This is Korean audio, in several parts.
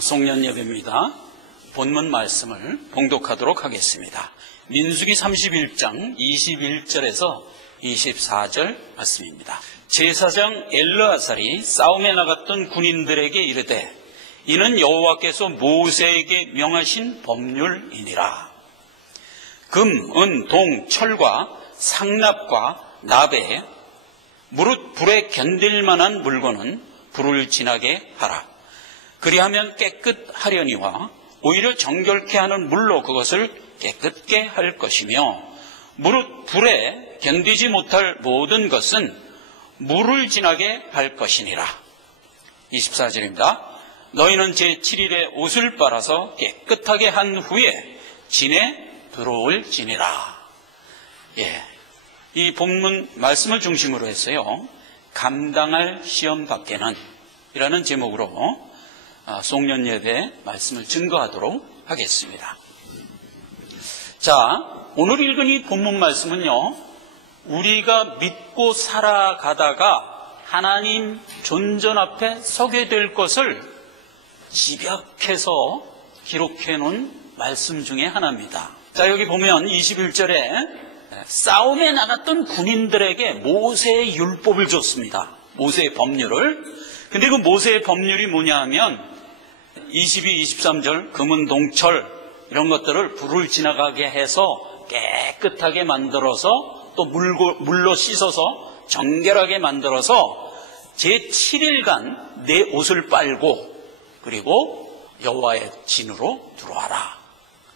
송년 예배입니다. 본문 말씀을 봉독하도록 하겠습니다. 민수기 31장 21절에서 24절 말씀입니다. 제사장 엘르아살이 싸움에 나갔던 군인들에게 이르되 이는 여호와께서 모세에게 명하신 법률이니라. 금, 은, 동, 철과 상납과 나베, 무릇 불에 견딜 만한 물건은 불을 지나게 하라. 그리하면 깨끗하려니와 오히려 정결케 하는 물로 그것을 깨끗게 할 것이며 무릇 불에 견디지 못할 모든 것은 물을 지나게 할 것이니라. 24절입니다. 너희는 제7일에 옷을 빨아서 깨끗하게 한 후에 진에 들어올지니라. 이 본문 말씀을 중심으로 했어요. 감당할 시험 밖에는 이라는 제목으로 송년 예배 말씀을 증거하도록 하겠습니다. 자, 오늘 읽은 이 본문 말씀은요, 우리가 믿고 살아가다가 하나님 존전 앞에 서게 될 것을 집약해서 기록해 놓은 말씀 중에 하나입니다. 자, 여기 보면 21절에 싸움에 나갔던 군인들에게 모세의 율법을 줬습니다. 모세의 법률을. 근데 그 모세의 법률이 뭐냐 하면 22, 23절 금은 동철 이런 것들을 불을 지나가게 해서 깨끗하게 만들어서 또 물로 씻어서 정결하게 만들어서 제7일간 내 옷을 빨고 그리고 여호와의 진으로 들어와라.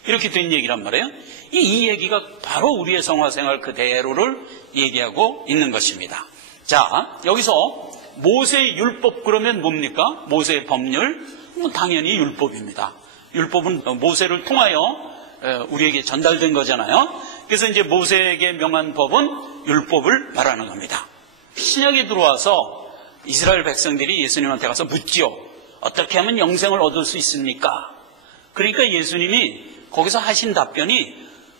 이렇게 된 얘기란 말이에요. 이 얘기가 바로 우리의 성화생활 그대로를 얘기하고 있는 것입니다. 자, 여기서 모세의 율법 그러면 뭡니까? 모세의 법률? 당연히 율법입니다. 율법은 모세를 통하여 우리에게 전달된 거잖아요. 그래서 이제 모세에게 명한 법은 율법을 말하는 겁니다. 신약에 들어와서 이스라엘 백성들이 예수님한테 가서 묻지요. 어떻게 하면 영생을 얻을 수 있습니까? 그러니까 예수님이 거기서 하신 답변이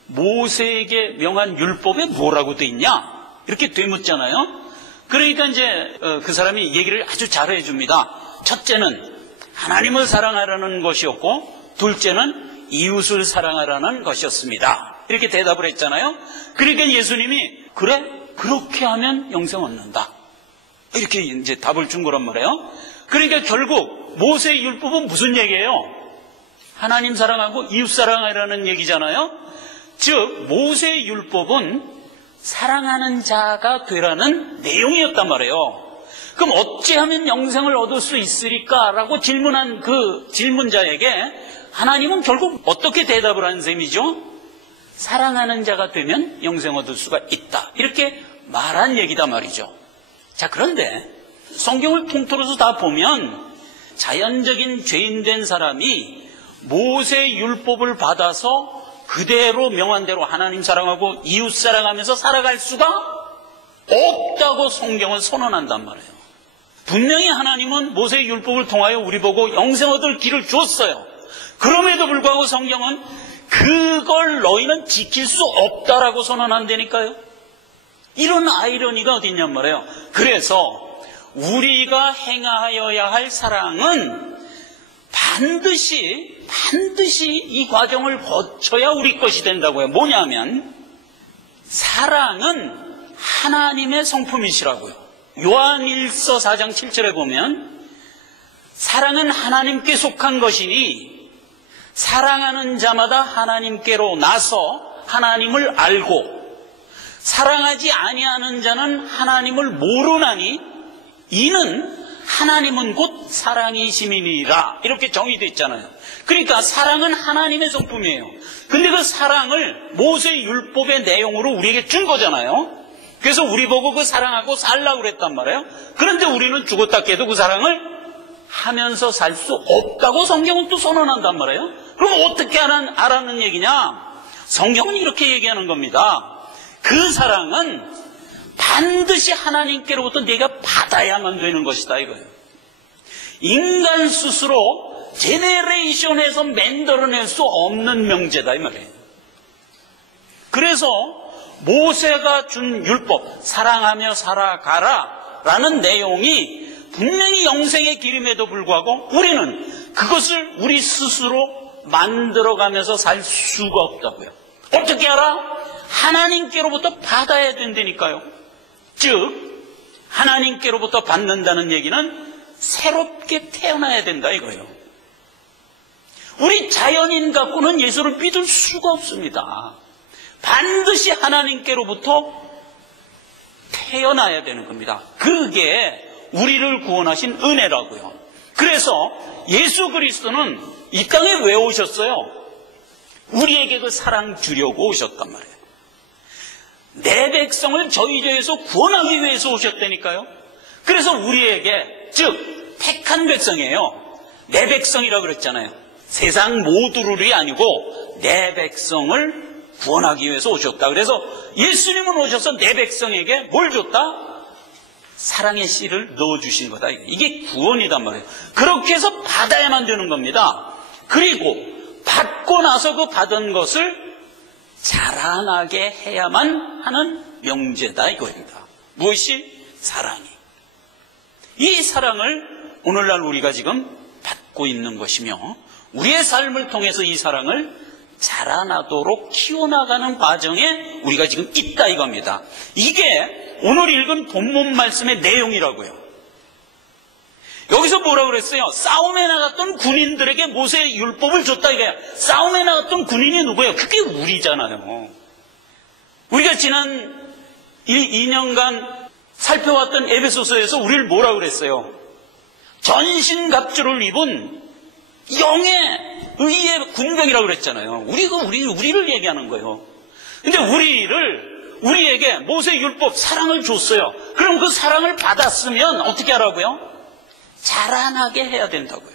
모세에게 명한 율법에 뭐라고 돼 있냐? 이렇게 되묻잖아요. 그러니까 이제 그 사람이 얘기를 아주 잘해 줍니다. 첫째는 하나님을 사랑하라는 것이었고 둘째는 이웃을 사랑하라는 것이었습니다. 이렇게 대답을 했잖아요. 그러니까 예수님이 그래? 그렇게 하면 영생 얻는다. 이렇게 이제 답을 준 거란 말이에요. 그러니까 결국 모세의 율법은 무슨 얘기예요? 하나님 사랑하고 이웃 사랑하라는 얘기잖아요. 즉 모세의 율법은 사랑하는 자가 되라는 내용이었단 말이에요. 그럼 어찌하면 영생을 얻을 수 있으리까라고 질문한 그 질문자에게 하나님은 결국 어떻게 대답을 하는 셈이죠? 사랑하는 자가 되면 영생 얻을 수가 있다. 이렇게 말한 얘기다 말이죠. 자, 그런데 성경을 통틀어서 다 보면 자연적인 죄인된 사람이 모세의 율법을 받아서 그대로 명한 대로 하나님 사랑하고 이웃 사랑하면서 살아갈 수가 없다고 성경은 선언한단 말이에요. 분명히 하나님은 모세의 율법을 통하여 우리 보고 영생 얻을 길을 주었어요. 그럼에도 불구하고 성경은 그걸 너희는 지킬 수 없다라고 선언한다니까요. 이런 아이러니가 어디 있냔 말이에요. 그래서 우리가 행하여야 할 사랑은 반드시 이 과정을 거쳐야 우리 것이 된다고요. 뭐냐면 사랑은 하나님의 성품이시라고요. 요한일서 4장 7절에 보면 사랑은 하나님께 속한 것이니 사랑하는 자마다 하나님께로 나서 하나님을 알고 사랑하지 아니하는 자는 하나님을 모르나니 이는 하나님은 곧 사랑이심이니라. 이렇게 정의되어 있잖아요. 그러니까 사랑은 하나님의 성품이에요. 근데 그 사랑을 모세의 율법의 내용으로 우리에게 준 거잖아요. 그래서 우리 보고 그 사랑하고 살라고 그랬단 말이에요. 그런데 우리는 죽었다 깨도 그 사랑을 하면서 살 수 없다고 성경은 또 선언한단 말이에요. 그럼 어떻게 알았는 얘기냐? 성경은 이렇게 얘기하는 겁니다. 그 사랑은 반드시 하나님께로부터 네가 받아야만 되는 것이다 이거예요. 인간 스스로 제네레이션에서 만들어낼 수 없는 명제다 이 말이에요. 그래서 모세가 준 율법 사랑하며 살아가라 라는 내용이 분명히 영생의 길임에도 불구하고 우리는 그것을 우리 스스로 만들어가면서 살 수가 없다고요. 어떻게 알아? 하나님께로부터 받아야 된다니까요. 즉 하나님께로부터 받는다는 얘기는 새롭게 태어나야 된다 이거예요. 우리 자연인 갖고는 예수를 믿을 수가 없습니다. 반드시 하나님께로부터 태어나야 되는 겁니다. 그게 우리를 구원하신 은혜라고요. 그래서 예수 그리스도는 이 땅에 왜 오셨어요? 우리에게 그 사랑 주려고 오셨단 말이에요. 내 백성을 저희 죄에서 구원하기 위해서 오셨다니까요. 그래서 우리에게, 즉 택한 백성이에요. 내 백성이라고 그랬잖아요. 세상 모두를이 아니고 내 백성을 구원하기 위해서 오셨다. 그래서 예수님은 오셔서 내 백성에게 뭘 줬다? 사랑의 씨를 넣어주신 거다. 이게 구원이단 말이에요. 그렇게 해서 받아야만 되는 겁니다. 그리고 받고 나서 그 받은 것을 자라나게 해야만 하는 명제다 이거입니다. 무엇이? 사랑이. 이 사랑을 오늘날 우리가 지금 받고 있는 것이며 우리의 삶을 통해서 이 사랑을 자라나도록 키워나가는 과정에 우리가 지금 있다 이겁니다. 이게 오늘 읽은 본문 말씀의 내용이라고요. 여기서 뭐라고 그랬어요? 싸움에 나갔던 군인들에게 모세의 율법을 줬다 이거예요. 싸움에 나갔던 군인이 누구예요? 그게 우리잖아요. 우리가 지난 2년간 살펴왔던 에베소서에서 우리를 뭐라고 그랬어요? 전신갑주를 입은 영의 의의 군병이라고 그랬잖아요. 우리를 얘기하는 거예요. 근데 우리에게 모세의 율법, 사랑을 줬어요. 그럼 그 사랑을 받았으면 어떻게 하라고요? 자라나게 해야 된다고요.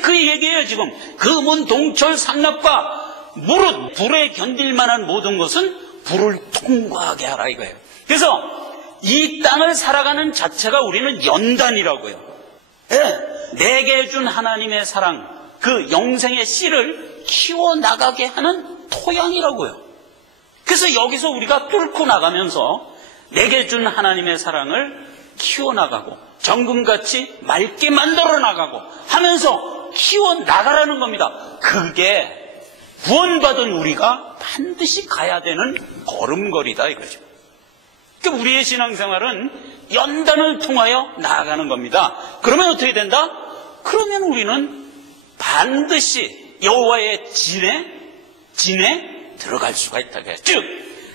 그 얘기예요, 지금. 금은 동철 상납과 무릇 불에 견딜 만한 모든 것은 불을 통과하게 하라 이거예요. 그래서 이 땅을 살아가는 자체가 우리는 연단이라고요. 네, 내게 준 하나님의 사랑, 그 영생의 씨를 키워나가게 하는 토양이라고요. 그래서 여기서 우리가 뚫고 나가면서 내게 준 하나님의 사랑을 키워나가고 정금같이 맑게 만들어 나가고 하면서 키워나가라는 겁니다. 그게 구원받은 우리가 반드시 가야 되는 걸음걸이다 이거죠. 그러니까 우리의 신앙생활은 연단을 통하여 나아가는 겁니다. 그러면 어떻게 된다? 그러면 우리는 반드시 여호와의 진에 들어갈 수가 있다. 즉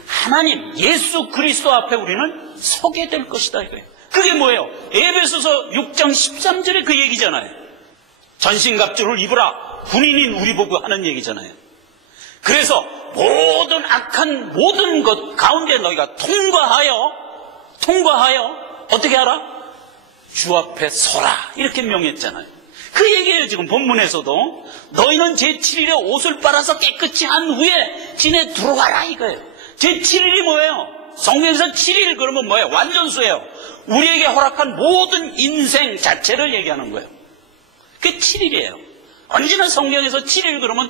하나님 예수 그리스도 앞에 우리는 서게 될 것이다 이거예요. 그게 뭐예요? 에베소서 6장 13절에 그 얘기잖아요. 전신갑주를 입으라. 군인인 우리 보고 하는 얘기잖아요. 그래서 모든 악한 모든 것 가운데 너희가 통과하여 어떻게 하라? 주 앞에 서라. 이렇게 명했잖아요. 그 얘기예요. 지금 본문에서도 너희는 제7일에 옷을 빨아서 깨끗이 한 후에 진에 들어가라 이거예요. 제7일이 뭐예요? 성경에서 7일 그러면 뭐예요? 완전수예요. 우리에게 허락한 모든 인생 자체를 얘기하는 거예요. 그게 7일이에요. 언제나 성경에서 7일 그러면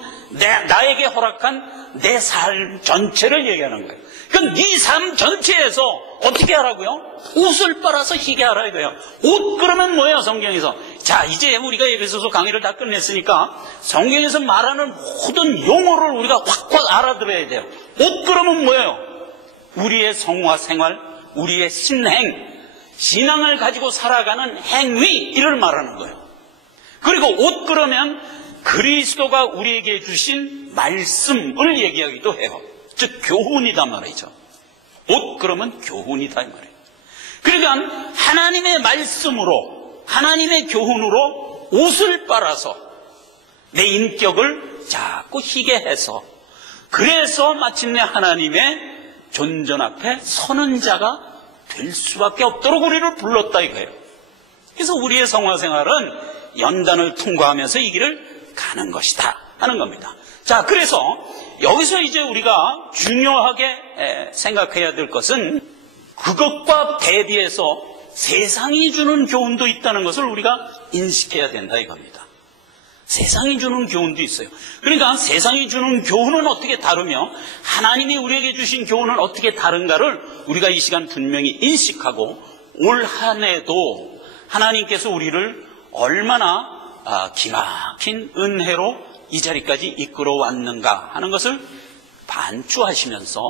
나에게 허락한 내 삶 전체를 얘기하는 거예요. 그럼 네 삶 전체에서 어떻게 하라고요? 옷을 빨아서 희게 하라 이거예요. 옷 그러면 뭐예요? 성경에서. 자, 이제 우리가 에베소서 강의를 다 끝냈으니까 성경에서 말하는 모든 용어를 우리가 확확 알아들어야 돼요. 옷 그러면 뭐예요? 우리의 성화 생활, 우리의 신앙을 가지고 살아가는 행위, 이를 말하는 거예요. 그리고 옷 그러면 그리스도가 우리에게 주신 말씀을 얘기하기도 해요. 즉 교훈이다 말이죠. 옷 그러면 교훈이다 이 말이에요. 그러니까 하나님의 말씀으로, 하나님의 교훈으로 옷을 빨아서 내 인격을 자꾸 희게 해서, 그래서 마침내 하나님의 존전 앞에 서는 자가 될 수밖에 없도록 우리를 불렀다 이거예요. 그래서 우리의 성화생활은 연단을 통과하면서 이 길을 가는 것이다 하는 겁니다. 자, 그래서 여기서 이제 우리가 중요하게 생각해야 될 것은 그것과 대비해서 세상이 주는 교훈도 있다는 것을 우리가 인식해야 된다 이겁니다. 세상이 주는 교훈도 있어요. 그러니까 세상이 주는 교훈은 어떻게 다르며 하나님이 우리에게 주신 교훈은 어떻게 다른가를 우리가 이 시간 분명히 인식하고 올 한 해도 하나님께서 우리를 얼마나 기막힌 은혜로 이 자리까지 이끌어 왔는가 하는 것을 반추하시면서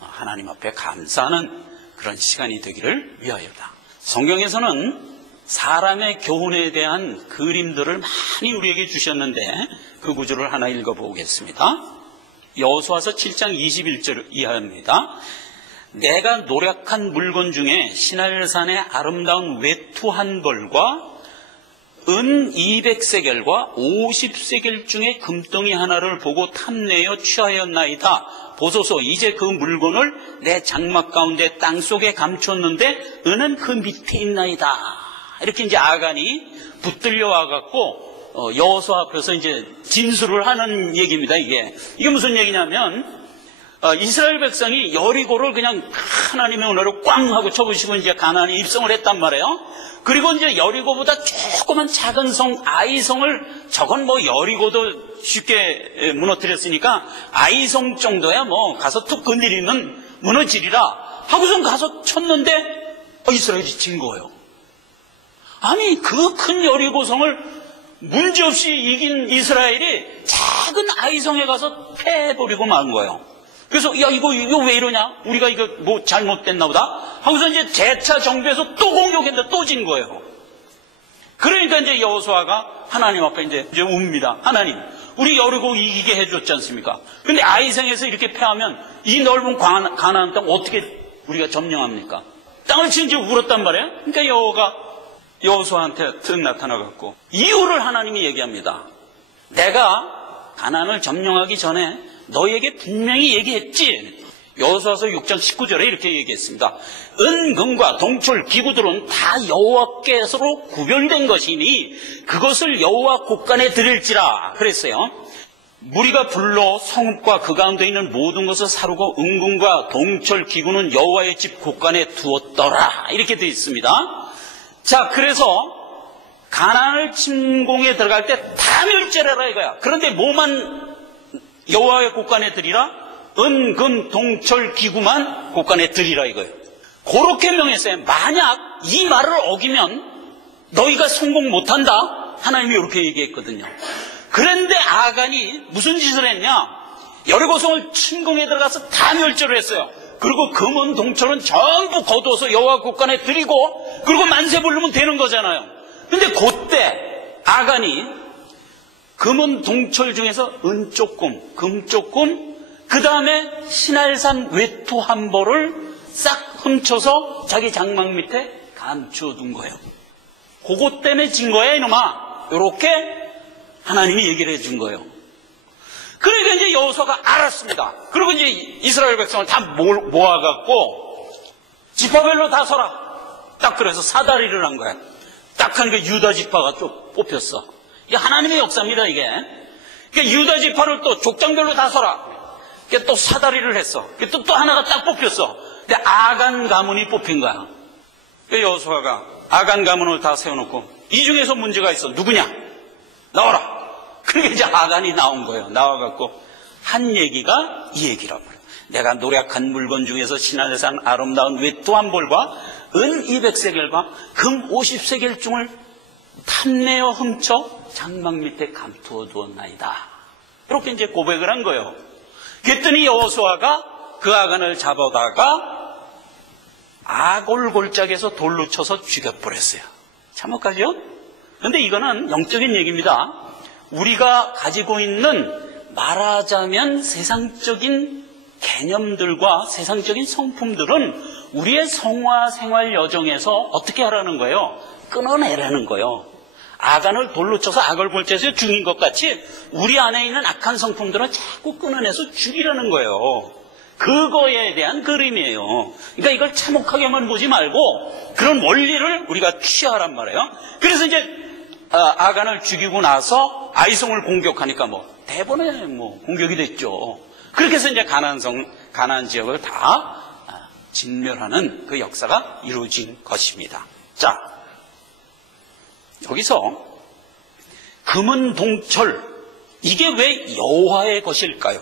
하나님 앞에 감사하는 그런 시간이 되기를 위하여다. 성경에서는 사람의 교훈에 대한 그림들을 많이 우리에게 주셨는데 그 구절을 하나 읽어보겠습니다. 여호수아서 7장 21절 이하입니다. 내가 노력한 물건 중에 시날산의 아름다운 외투 한 벌과 은 200세겔과 50세겔 중에 금덩이 하나를 보고 탐내어 취하였나이다. 보소서, 이제 그 물건을 내 장막 가운데 땅속에 감췄는데 은은 그 밑에 있나이다. 이렇게 이제 아간이 붙들려 와갖고 여호수아 앞에서 이제 진술을 하는 얘기입니다. 이게 무슨 얘기냐면 이스라엘 백성이 여리고를 그냥 하나님의 은혜로 꽝 하고 쳐부시고 이제 가나안에 입성을 했단 말이에요. 그리고 이제 여리고보다 조그만 작은 성 아이성을, 저건 뭐 여리고도 쉽게 무너뜨렸으니까 아이성 정도야 뭐 가서 툭 건드리면 무너지리라 하고선 가서 쳤는데 이스라엘이 진 거예요. 아니 그 큰 여리고성을 문제없이 이긴 이스라엘이 작은 아이성에 가서 패해버리고 만 거예요. 그래서 이거 왜 이러냐? 우리가 이거 뭐 잘못됐나 보다 하고서 이제 재차 정비해서 또 공격했는데 또 진 거예요. 그러니까 이제 여호수아가 하나님 앞에 이제 웁니다. 하나님, 우리 여리고 이기게 해줬지 않습니까? 근데 아이성에서 이렇게 패하면 이 넓은 가나안 땅 어떻게 우리가 점령합니까? 땅을 치는지 울었단 말이에요. 그러니까 여호수아한테 틈 나타나갖고 이유를 하나님이 얘기합니다. 내가 가나안을 점령하기 전에 너희에게 분명히 얘기했지. 여호수아서 6장 19절에 이렇게 얘기했습니다. 은, 금과 동철, 기구들은 다 여호와께서로 구별된 것이니 그것을 여호와 곳간에 드릴지라 그랬어요. 무리가 불러 성읍과 그 가운데 있는 모든 것을 사르고 은금과 동철, 기구는 여호와의 집 곳간에 두었더라. 이렇게 되어 있습니다. 자, 그래서 가나안을 침공에 들어갈 때 다 멸절해라 이거야. 그런데 뭐만 여호와의 곳간에 드리라? 은, 금, 동철, 기구만 곳간에 드리라 이거예요. 그렇게 명했어요. 만약 이 말을 어기면 너희가 성공 못한다. 하나님이 이렇게 얘기했거든요. 그런데 아간이 무슨 짓을 했냐? 여리고성을 침공에 들어가서 다 멸절을 했어요. 그리고 금은 동철은 전부 거두어서 여호와 곳간에 드리고 그리고 만세 부르면 되는 거잖아요. 근데 그때 아간이 금은 동철 중에서 은 조금, 금 조금, 그 다음에 시날산 외투 한 벌을 싹 훔쳐서 자기 장막 밑에 감춰둔 거예요. 그것 때문에 진 거야 이놈아. 이렇게 하나님이 얘기를 해준 거예요. 그러니까 이제 여호수아가 알았습니다. 그리고 이제 이스라엘 백성을 다 모아갖고 지파별로 다 서라. 딱 그래서 사다리를 한 거야. 딱 하니까 유다 지파가 또 뽑혔어. 이게 하나님의 역사입니다 이게. 그러니까 유다 지파를 또 족장별로 다 서라. 그러니까 또 사다리를 했어. 또 하나가 딱 뽑혔어. 근데 아간 가문이 뽑힌 거야. 그러니까 여호수아가 아간 가문을 다 세워놓고 이 중에서 문제가 있어. 누구냐? 나와라. 그러니까 이제 아간이 나온 거예요. 나와갖고 한 얘기가 이 얘기란 말이에요. 내가 노력한 물건 중에서 시날산 아름다운 외투 한 벌과 은 200세겔과 금 50세겔 중을 탐내어 훔쳐 장막 밑에 감투어 두었나이다. 이렇게 이제 고백을 한 거예요. 그랬더니 여호수아가 그 아간을 잡아다가 아골 골짜기에서 돌로 쳐서 죽여버렸어요. 참혹하죠? 그런데 이거는 영적인 얘기입니다. 우리가 가지고 있는 말하자면 세상적인 개념들과 세상적인 성품들은 우리의 성화 생활 여정에서 어떻게 하라는 거예요? 끊어내라는 거예요. 아간을 돌로 쳐서 아골 골짜기에서 죽인 것 같이 우리 안에 있는 악한 성품들은 자꾸 끊어내서 죽이라는 거예요. 그거에 대한 그림이에요. 그러니까 이걸 참혹하게만 보지 말고 그런 원리를 우리가 취하란 말이에요. 그래서 이제 아간을 죽이고 나서 아이성을 공격하니까 대번에 공격이 됐죠. 그렇게 해서 이제 가나안 지역을 다 진멸하는 그 역사가 이루어진 것입니다. 자, 여기서 금은 동철, 이게 왜 여호와의 것일까요?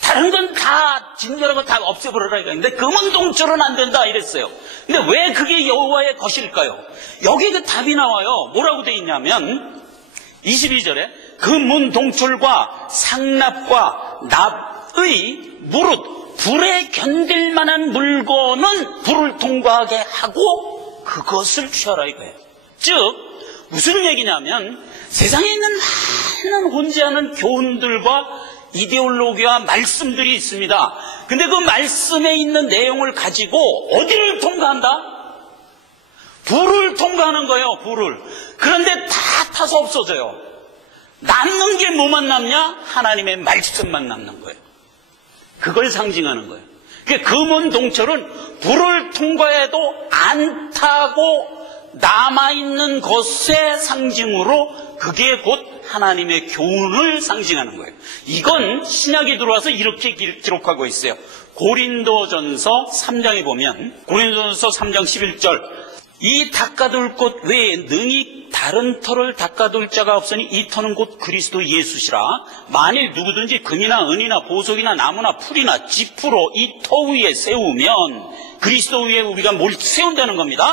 다른 건 다 진멸하고 다 없애버려라 이거인데 금은 동철은 안 된다 이랬어요. 근데 왜 그게 여호와의 것일까요? 여기 그 답이 나와요. 뭐라고 돼 있냐면 22절에 그 문 동철과 상납과 납의 무릇 불에 견딜 만한 물건은 불을 통과하게 하고 그것을 취하라 이거예요. 즉 무슨 얘기냐면 세상에 있는 많은 혼재하는 교훈들과 이데올로기와 말씀들이 있습니다. 근데 그 말씀에 있는 내용을 가지고 어디를 통과한다? 불을 통과하는 거예요. 불을. 그런데 다 타서 없어져요. 남는 게 뭐만 남냐? 하나님의 말씀만 남는 거예요. 그걸 상징하는 거예요. 그 문 동철은 불을 통과해도 안 타고 남아있는 것의 상징으로 그게 곧 하나님의 교훈을 상징하는 거예요. 이건 신약에 들어와서 이렇게 기록하고 있어요. 고린도전서 3장에 보면 고린도전서 3장 11절 이 닦아둘 것 외에 능히 다른 터를 닦아둘 자가 없으니 이 터는 곧 그리스도 예수시라. 만일 누구든지 금이나 은이나 보석이나 나무나 풀이나 지푸로 이 터 위에 세우면 그리스도 위에 우리가 뭘 세운다는 겁니다.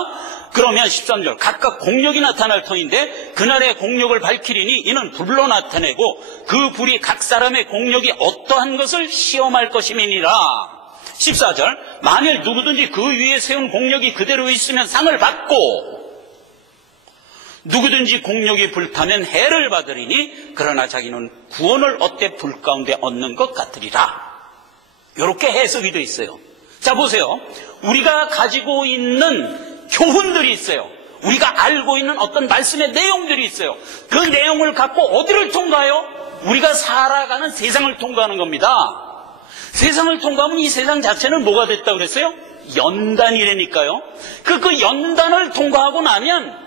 그러면 13절 각각 공력이 나타날 터인데 그날의 공력을 밝히리니 이는 불로 나타내고 그 불이 각 사람의 공력이 어떠한 것을 시험할 것임이니라. 14절 만일 누구든지 그 위에 세운 공력이 그대로 있으면 상을 받고 누구든지 공력이 불타면 해를 받으리니 그러나 자기는 구원을 얻되 불 가운데 얻는 것 같으리라. 이렇게 해석이 되어 있어요. 자 보세요. 우리가 가지고 있는 교훈들이 있어요. 우리가 알고 있는 어떤 말씀의 내용들이 있어요. 그 내용을 갖고 어디를 통과해요? 우리가 살아가는 세상을 통과하는 겁니다. 세상을 통과하면 이 세상 자체는 뭐가 됐다고 그랬어요? 연단이라니까요. 그 연단을 통과하고 나면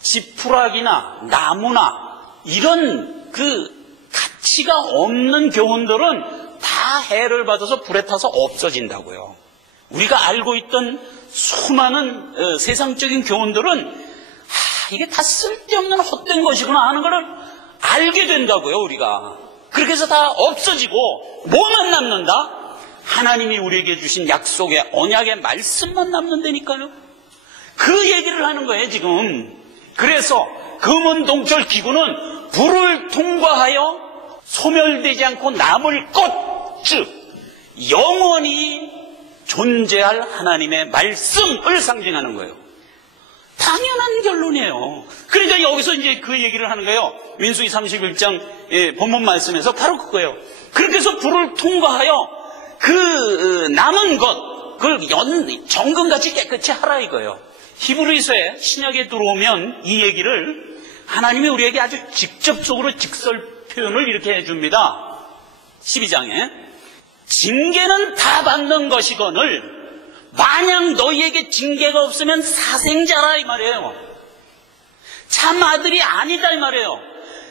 지푸라기나 나무나 이런 그 가치가 없는 교훈들은 다 해를 받아서 불에 타서 없어진다고요. 우리가 알고 있던 수많은 세상적인 교훈들은 이게 다 쓸데없는 헛된 것이구나 하는 것을 알게 된다고요. 우리가 그렇게 해서 다 없어지고 뭐만 남는다? 하나님이 우리에게 주신 약속의 언약의 말씀만 남는다니까요. 그 얘기를 하는 거예요 지금. 그래서 금은 동철 기구는 불을 통과하여 소멸되지 않고 남을 것, 즉 영원히 존재할 하나님의 말씀을 상징하는 거예요. 당연한 결론이에요. 그러니까 여기서 이제 그 얘기를 하는 거예요. 민수기 31장 본문 말씀에서 바로 그거예요. 그렇게 해서 불을 통과하여 그 남은 것 그걸 정금같이 깨끗이 하라 이거예요. 히브리서에 신약에 들어오면 이 얘기를 하나님이 우리에게 아주 직접적으로 직설 표현을 이렇게 해줍니다. 12장에 징계는 다 받는 것이거늘 만약 너희에게 징계가 없으면 사생자라 이 말이에요. 참 아들이 아니다 이 말이에요.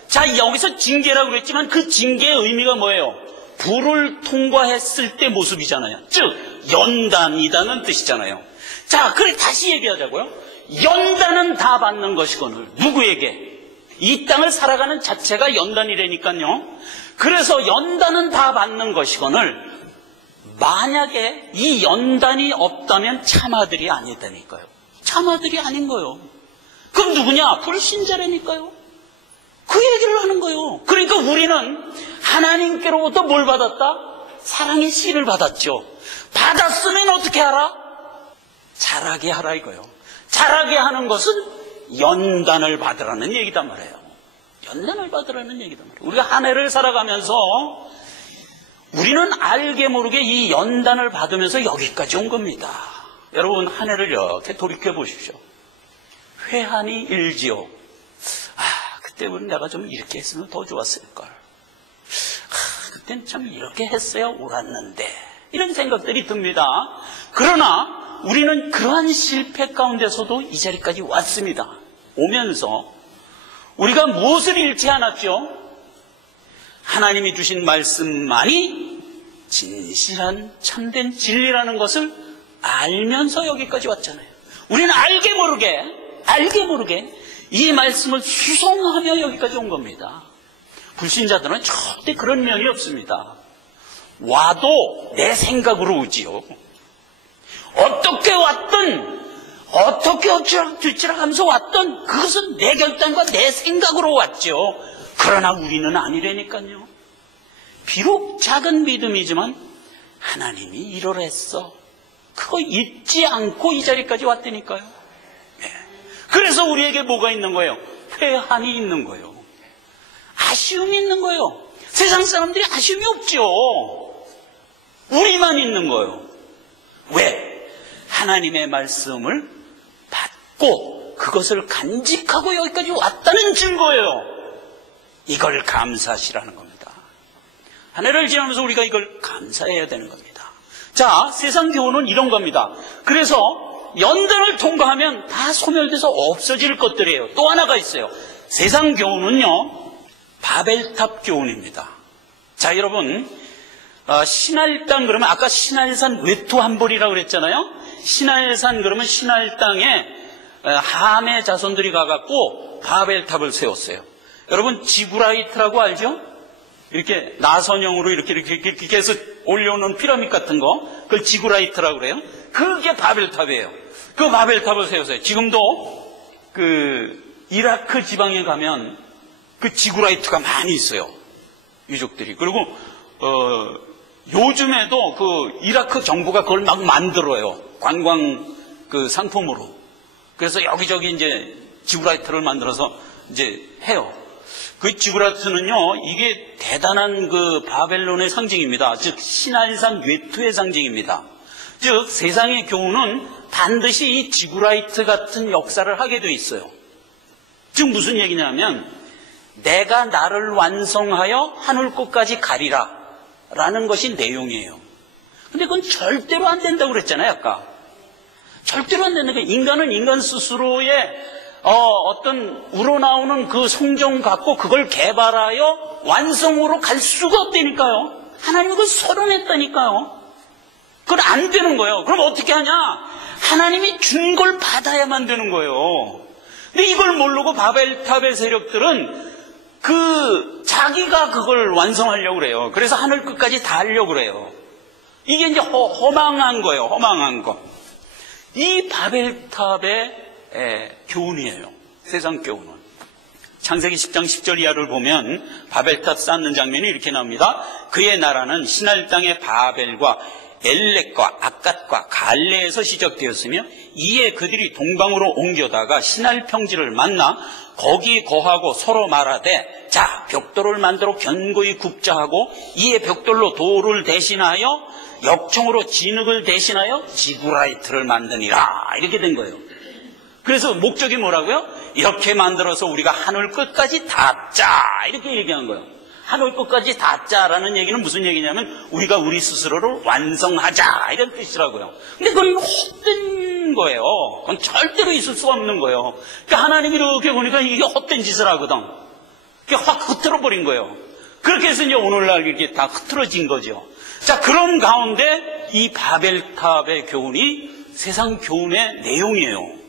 자 여기서 징계라고 그랬지만 그 징계의 의미가 뭐예요? 불을 통과했을 때 모습이잖아요. 즉 연단이다는 뜻이잖아요. 자 그래 다시 얘기하자고요. 연단은 다 받는 것이거늘 누구에게? 이 땅을 살아가는 자체가 연단이라니까요. 그래서 연단은 다 받는 것이거늘 만약에 이 연단이 없다면 참아들이 아니다니까요. 참아들이 아닌 거예요. 그럼 누구냐? 불신자라니까요. 그 얘기를 하는 거예요. 그러니까 우리는 하나님께로부터 뭘 받았다? 사랑의 씨를 받았죠. 받았으면 어떻게 하라? 자라게 하라 이거예요. 자라게 하는 것은 연단을 받으라는 얘기단 말이에요. 연단을 받으라는 얘기단 말이에요. 우리가 한 해를 살아가면서 우리는 알게 모르게 이 연단을 받으면서 여기까지 온 겁니다. 여러분 한 해를 이렇게 돌이켜 보십시오. 회한이 일지요. 그때는 내가 좀 이렇게 했으면 더 좋았을걸. 그때는 참 이렇게 했어야 옳았는데 이런 생각들이 듭니다. 그러나 우리는 그러한 실패 가운데서도 이 자리까지 왔습니다. 오면서 우리가 무엇을 잃지 않았죠? 하나님이 주신 말씀만이 진실한 참된 진리라는 것을 알면서 여기까지 왔잖아요. 우리는 알게 모르게 이 말씀을 수송하며 여기까지 온 겁니다. 불신자들은 절대 그런 면이 없습니다. 와도 내 생각으로 오지요. 어떻게 왔든 어떻게 어찌락 하면서 왔던 그것은 내 결단과 내 생각으로 왔죠. 그러나 우리는 아니라니까요. 비록 작은 믿음이지만 하나님이 이러랬어. 그거 잊지 않고 이 자리까지 왔다니까요. 네. 그래서 우리에게 뭐가 있는 거예요? 회한이 있는 거예요. 아쉬움이 있는 거예요. 세상 사람들이 아쉬움이 없죠. 우리만 있는 거예요. 왜? 하나님의 말씀을 받고 그것을 간직하고 여기까지 왔다는 증거예요. 이걸 감사하시라는 겁니다. 한 해를 지나면서 우리가 이걸 감사해야 되는 겁니다. 자, 세상 교훈은 이런 겁니다. 그래서 연단을 통과하면 다 소멸돼서 없어질 것들이에요. 또 하나가 있어요. 세상 교훈은요, 바벨탑 교훈입니다. 자, 여러분, 신할 땅 그러면 아까 신할산 외투한벌이라고 그랬잖아요. 신할산 그러면 신할 땅에 함의 자손들이 가갖고 바벨탑을 세웠어요. 여러분, 지구라이트라고 알죠? 이렇게 나선형으로 이렇게 해서 올려놓은 피라미드 같은 거, 그걸 지구라이트라고 그래요. 그게 바벨탑이에요. 그 바벨탑을 세웠어요. 지금도 그 이라크 지방에 가면 그 지구라이트가 많이 있어요. 유족들이. 그리고 요즘에도 그 이라크 정부가 그걸 막 만들어요. 관광 그 상품으로. 그래서 여기저기 이제 지구라이트를 만들어서 이제 해요. 그 지구라이트는요, 이게 대단한 그 바벨론의 상징입니다. 즉, 신할산 외투의 상징입니다. 즉, 세상의 교훈은 반드시 이 지구라이트 같은 역사를 하게 돼 있어요. 즉, 무슨 얘기냐면, 내가 나를 완성하여 하늘 끝까지 가리라 라는 것이 내용이에요. 근데 그건 절대로 안 된다고 그랬잖아요, 아까. 절대로 안 된다고. 인간은 인간 스스로의 어떤 우러나오는 그 성정 갖고 그걸 개발하여 완성으로 갈 수가 없다니까요. 하나님은 그걸 서론했다니까요. 그건 안 되는 거예요. 그럼 어떻게 하냐? 하나님이 준 걸 받아야만 되는 거예요. 근데 이걸 모르고 바벨탑의 세력들은 자기가 그걸 완성하려고 그래요. 그래서 하늘 끝까지 다 하려고 그래요. 이게 이제 허망한 거예요. 허망한 거. 이 바벨탑의 교훈이에요. 세상 교훈은. 창세기 10장 10절 이하를 보면 바벨탑 쌓는 장면이 이렇게 나옵니다. 그의 나라는 신할 땅의 바벨과 엘렉과 아갓과 갈레에서 시작되었으며 이에 그들이 동방으로 옮겨다가 신할 평지를 만나 거기 거하고 서로 말하되 자, 벽돌을 만들어 견고히 굽자 하고 이에 벽돌로 돌을 대신하여 역청으로 진흙을 대신하여 지구라이트를 만드니라. 이렇게 된 거예요. 그래서 목적이 뭐라고요? 이렇게 만들어서 우리가 하늘 끝까지 닿자. 이렇게 얘기한 거예요. 하늘 끝까지 닿자라는 얘기는 무슨 얘기냐면 우리가 우리 스스로를 완성하자. 이런 뜻이라고요. 근데 그건 헛된 거예요. 그건 절대로 있을 수가 없는 거예요. 그러니까 하나님이 이렇게 보니까 이게 헛된 짓을 하거든. 그게 확 흐트러버린 거예요. 그렇게 해서 이제 오늘날 이렇게 다 흐트러진 거죠. 자, 그런 가운데 이 바벨탑의 교훈이 세상 교훈의 내용이에요.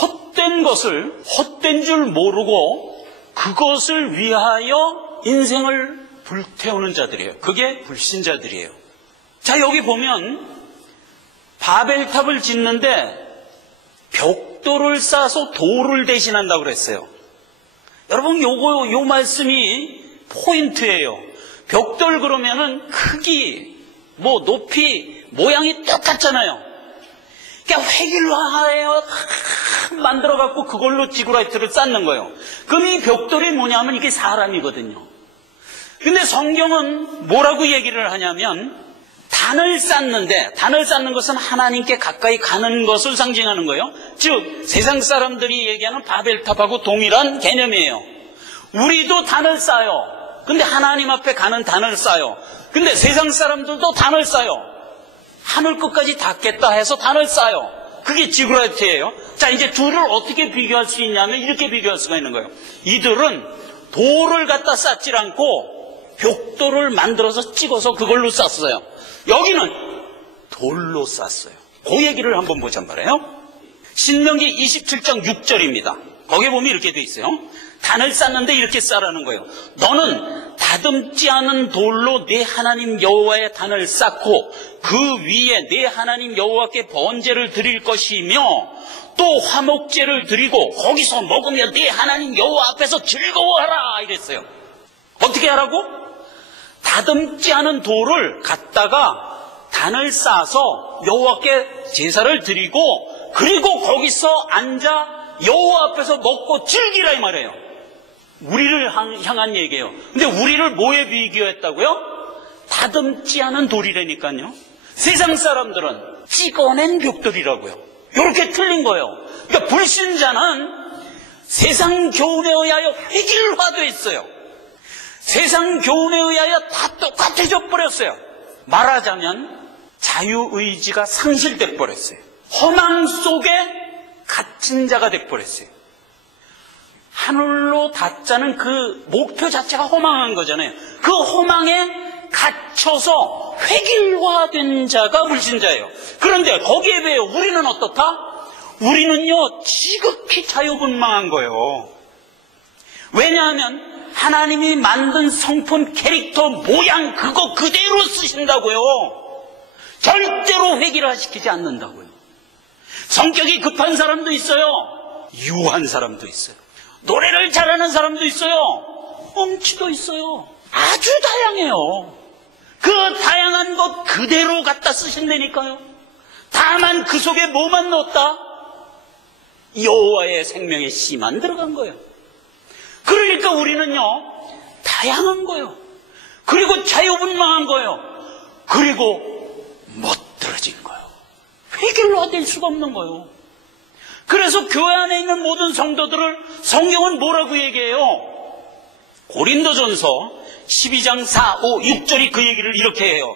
헛된 것을 헛된 줄 모르고 그것을 위하여 인생을 불태우는 자들이에요. 그게 불신자들이에요. 자, 여기 보면 바벨탑을 짓는데 벽돌을 싸서 돌을 대신한다고 그랬어요. 여러분, 요 말씀이 포인트예요. 벽돌 그러면은 크기, 높이, 모양이 똑같잖아요. 그러니까 획일화하여 만들어갖고 그걸로 지구라이트를 쌓는 거예요. 그럼 이 벽돌이 뭐냐면 이게 사람이거든요. 근데 성경은 뭐라고 얘기를 하냐면 단을 쌓는데, 단을 쌓는 것은 하나님께 가까이 가는 것을 상징하는 거예요. 즉 세상 사람들이 얘기하는 바벨탑하고 동일한 개념이에요. 우리도 단을 쌓아요. 근데 하나님 앞에 가는 단을 쌓아요. 근데 세상 사람들도 단을 쌓아요. 하늘 끝까지 닿겠다 해서 단을 쌓아요. 그게 지구라이트예요. 자, 이제 둘을 어떻게 비교할 수 있냐면 이렇게 비교할 수가 있는 거예요. 이들은 돌을 갖다 쌓질 않고 벽돌을 만들어서 찍어서 그걸로 쌓았어요. 여기는 돌로 쌓았어요. 그 얘기를 한번 보자 말이에요. 신명기 27장 6절입니다. 거기에 보면 이렇게 돼 있어요. 단을 쌓는데 이렇게 쌓으라는 거예요. 너는 다듬지 않은 돌로 내 하나님 여호와의 단을 쌓고 그 위에 내 하나님 여호와께 번제를 드릴 것이며 또 화목제를 드리고 거기서 먹으며 네 하나님 여호와 앞에서 즐거워하라 이랬어요. 어떻게 하라고? 다듬지 않은 돌을 갖다가 단을 쌓아서 여호와께 제사를 드리고 그리고 거기서 앉아 여호와 앞에서 먹고 즐기라 이 말이에요. 우리를 향한 얘기예요. 근데 우리를 뭐에 비교했다고요? 다듬지 않은 돌이라니까요. 세상 사람들은 찍어낸 벽돌이라고요. 이렇게 틀린 거예요. 그러니까 불신자는 세상 교훈에 의하여 획일화되어 있어요. 세상 교훈에 의하여 다 똑같아져 버렸어요. 말하자면 자유의지가 상실돼 버렸어요. 허망 속에 갇힌 자가 돼 버렸어요. 하늘로 닿자는 그 목표 자체가 허망한 거잖아요. 그 허망에 갇혀서 획일화된 자가 불신자예요. 그런데 거기에 비해 우리는 어떻다? 우리는요 지극히 자유분방한 거예요. 왜냐하면 하나님이 만든 성품, 캐릭터, 모양 그거 그대로 쓰신다고요. 절대로 획일화시키지 않는다고요. 성격이 급한 사람도 있어요. 유한 사람도 있어요. 노래를 잘하는 사람도 있어요. 엉치도 있어요. 아주 다양해요. 그 다양한 것 그대로 갖다 쓰신다니까요. 다만 그 속에 뭐만 넣었다? 여호와의 생명의 씨만 들어간 거예요. 그러니까 우리는요 다양한 거예요. 그리고 자유분방한 거예요. 그리고 멋들어진 거예요. 획일화될 수가 없는 거예요. 그래서 교회 안에 있는 모든 성도들을 성경은 뭐라고 얘기해요? 고린도전서 12장 4, 5, 6절이 그 얘기를 이렇게 해요.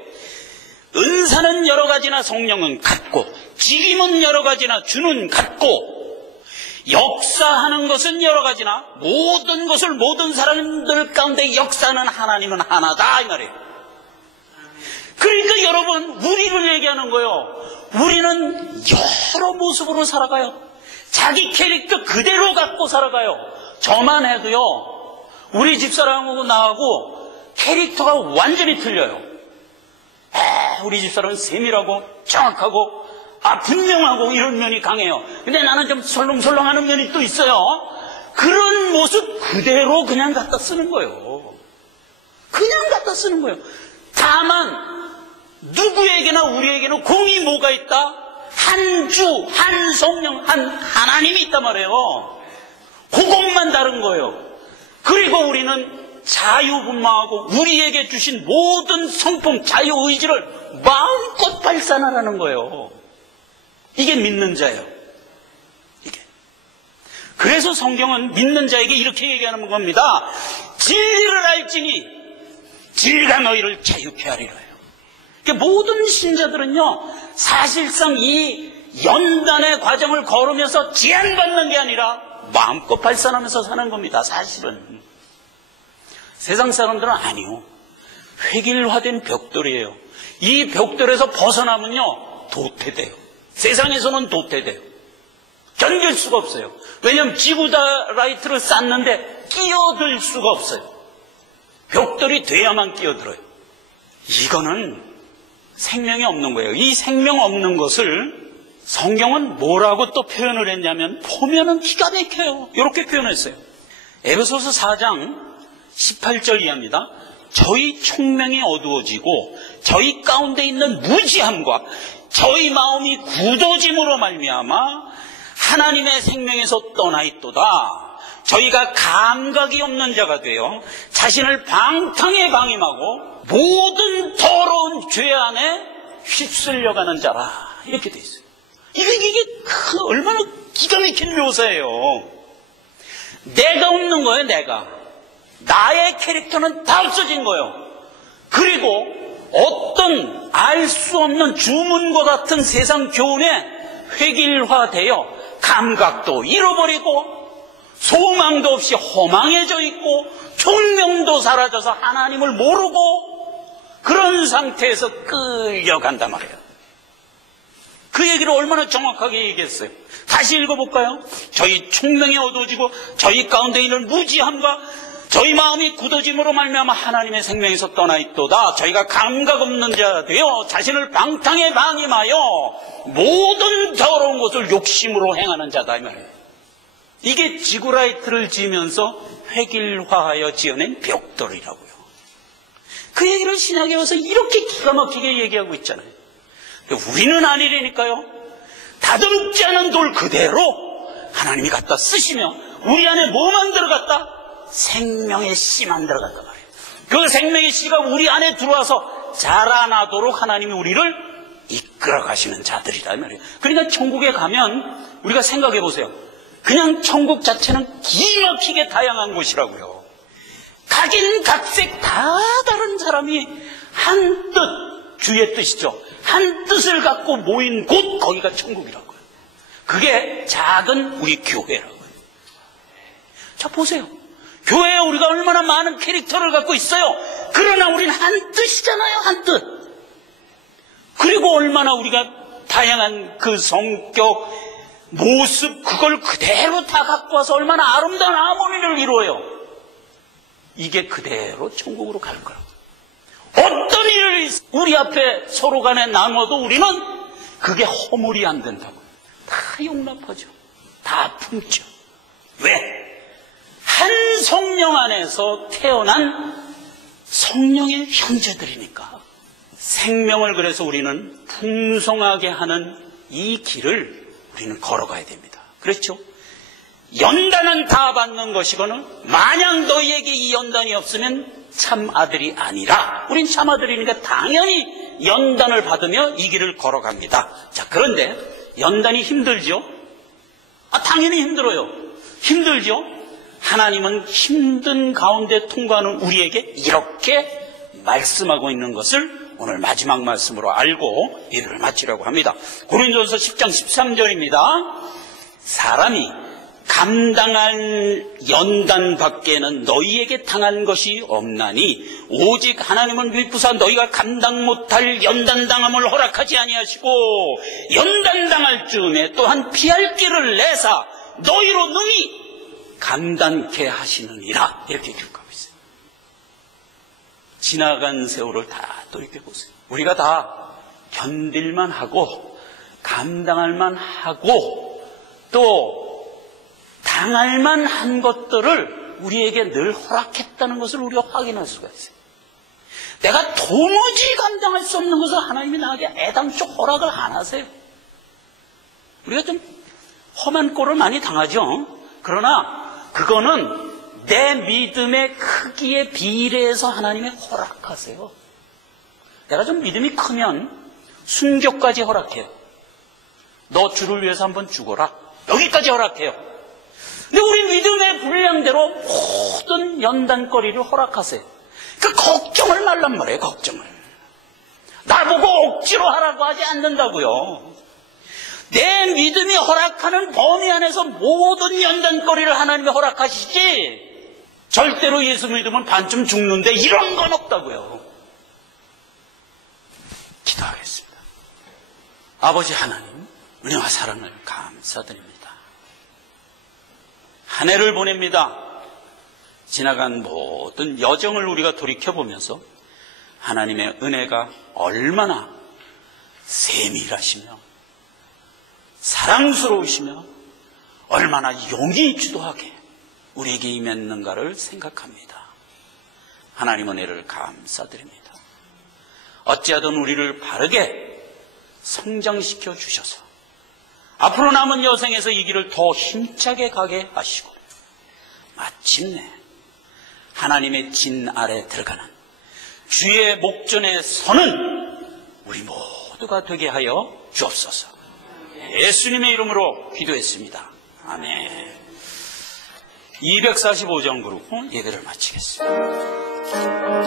은사는 여러 가지나 성령은 같고 직임은 여러 가지나 주는 같고 역사하는 것은 여러 가지나 모든 것을 모든 사람들 가운데 역사하는 하나님은 하나다 이 말이에요. 그러니까 여러분 우리를 얘기하는 거예요. 우리는 여러 모습으로 살아가요. 자기 캐릭터 그대로 갖고 살아가요. 저만 해도요 우리 집사람하고 나하고 캐릭터가 완전히 틀려요. 우리 집사람은 세밀하고 정확하고 분명하고 이런 면이 강해요. 근데 나는 좀 설렁설렁하는 면이 또 있어요. 그런 모습 그대로 그냥 갖다 쓰는 거예요. 그냥 갖다 쓰는 거예요. 다만 누구에게나 우리에게는 공이 뭐가 있다? 한 주, 한 성령, 한 하나님이 있단 말이에요. 그것만 다른 거예요. 그리고 우리는 자유분방하고 우리에게 주신 모든 성품, 자유의지를 마음껏 발산하라는 거예요. 이게 믿는 자예요. 이게. 그래서 성경은 믿는 자에게 이렇게 얘기하는 겁니다. 진리를 알지니 진리가 너희를 자유케 하리라. 그러니까 모든 신자들은요 사실상 이 연단의 과정을 걸으면서 제한받는 게 아니라 마음껏 발산하면서 사는 겁니다. 사실은 세상 사람들은 아니요 획일화된 벽돌이에요. 이 벽돌에서 벗어나면요 도태돼요. 세상에서는 도태돼요. 견딜 수가 없어요. 왜냐하면 지구다라이트를 쌓는데 끼어들 수가 없어요. 벽돌이 돼야만 끼어들어요. 이거는 생명이 없는 거예요. 이 생명 없는 것을 성경은 뭐라고 또 표현을 했냐면 보면은 기가 막혀요. 이렇게 표현했어요. 에베소서 4장 18절 이하입니다. 저희 총명이 어두워지고 저희 가운데 있는 무지함과 저희 마음이 굳어짐으로 말미암아 하나님의 생명에서 떠나 있도다. 저희가 감각이 없는 자가 되어 자신을 방탕에 방임하고 모든 더러운 죄 안에 휩쓸려가는 자라. 이렇게 돼 있어요. 이게 얼마나 기가 막힌 묘사예요. 내가 없는 거예요. 내가. 나의 캐릭터는 다 없어진 거예요. 그리고 어떤 알 수 없는 주문과 같은 세상 교훈에 획일화되어 감각도 잃어버리고 소망도 없이 허망해져 있고 총명도 사라져서 하나님을 모르고 그런 상태에서 끌려간단 말이에요. 그 얘기를 얼마나 정확하게 얘기했어요. 다시 읽어볼까요? 저희 총명이 어두워지고 저희 가운데 있는 무지함과 저희 마음이 굳어짐으로 말미암아 하나님의 생명에서 떠나 있도다. 저희가 감각 없는 자 되어 자신을 방탕에 방임하여 모든 더러운 것을 욕심으로 행하는 자다 이 말이에요. 이게 지구라이트를 지으면서 획일화하여 지어낸 벽돌이라고요. 그 얘기를 신약에 와서 이렇게 기가 막히게 얘기하고 있잖아요. 우리는 아니라니까요. 다듬지 않은 돌 그대로 하나님이 갖다 쓰시며 우리 안에 뭐만 들어갔다? 생명의 씨만 들어갔단 말이에요. 그 생명의 씨가 우리 안에 들어와서 자라나도록 하나님이 우리를 이끌어 가시는 자들이다 이 말이에요. 그러니까 천국에 가면 우리가 생각해 보세요. 그냥 천국 자체는 기막히게 다양한 곳이라고요. 각인 각색 다 다른 사람이 한 뜻, 주의 뜻이죠. 한 뜻을 갖고 모인 곳, 거기가 천국이라고요. 그게 작은 우리 교회라고요. 자, 보세요. 교회에 우리가 얼마나 많은 캐릭터를 갖고 있어요. 그러나 우리는 한 뜻이잖아요, 한 뜻. 그리고 얼마나 우리가 다양한 그 성격, 모습, 그걸 그대로 다 갖고 와서 얼마나 아름다운 하모니를 이루어요. 이게 그대로 천국으로 갈 거라고. 어떤 일을 우리 앞에 서로 간에 나눠도 우리는 그게 허물이 안 된다고. 다 용납하죠. 다 품죠. 왜? 한 성령 안에서 태어난 성령의 형제들이니까. 생명을 그래서 우리는 풍성하게 하는 이 길을 우리는 걸어가야 됩니다. 그렇죠? 연단은 다 받는 것이거늘 만약 너희에게 이 연단이 없으면 참 아들이 아니라. 우린 참 아들이니까 당연히 연단을 받으며 이 길을 걸어갑니다. 자, 그런데 연단이 힘들죠? 당연히 힘들어요. 힘들죠? 하나님은 힘든 가운데 통과하는 우리에게 이렇게 말씀하고 있는 것을 오늘 마지막 말씀으로 알고 예배를 마치려고 합니다. 고린도전서 10장 13절입니다. 사람이 감당할 연단 밖에는 너희에게 당한 것이 없나니 오직 하나님은 위부사 너희가 감당 못할 연단당함을 허락하지 아니하시고 연단당할 즈음에 또한 피할 길을 내사 너희로 능히 감당케 하시느니라. 이렇게 기록하고 있어요. 지나간 세월을 다 돌이켜보세요. 우리가 다 견딜만 하고 감당할만 하고 또 당할만 한 것들을 우리에게 늘 허락했다는 것을 우리가 확인할 수가 있어요. 내가 도무지 감당할 수 없는 것을 하나님이 나에게 애당초 허락을 안 하세요. 우리가 좀 험한 꼴을 많이 당하죠. 그러나 그거는 내 믿음의 크기에 비례해서 하나님이 허락하세요. 내가 좀 믿음이 크면 순교까지 허락해요. 너 주를 위해서 한번 죽어라. 여기까지 허락해요. 근데 우리 믿음의 분량대로 모든 연단거리를 허락하세요. 그 걱정을 말란 말이에요. 걱정을. 나보고 억지로 하라고 하지 않는다고요. 내 믿음이 허락하는 범위 안에서 모든 연단거리를 하나님이 허락하시지 절대로 예수 믿으면 반쯤 죽는데 이런 건 없다고요. 기도하겠습니다. 아버지 하나님, 은혜와 사랑을 감사드립니다. 한 해를 보냅니다. 지나간 모든 여정을 우리가 돌이켜보면서 하나님의 은혜가 얼마나 세밀하시며 사랑스러우시며 얼마나 용이 주도하게 우리에게 임했는가를 생각합니다. 하나님 은혜를 감사드립니다. 어찌하든 우리를 바르게 성장시켜 주셔서 앞으로 남은 여생에서 이 길을 더 힘차게 가게 하시고 마침내 하나님의 진 아래 들어가는 주의 목전에 서는 우리 모두가 되게 하여 주옵소서. 예수님의 이름으로 기도했습니다. 아멘. 245정 그룹 예배를 마치겠습니다.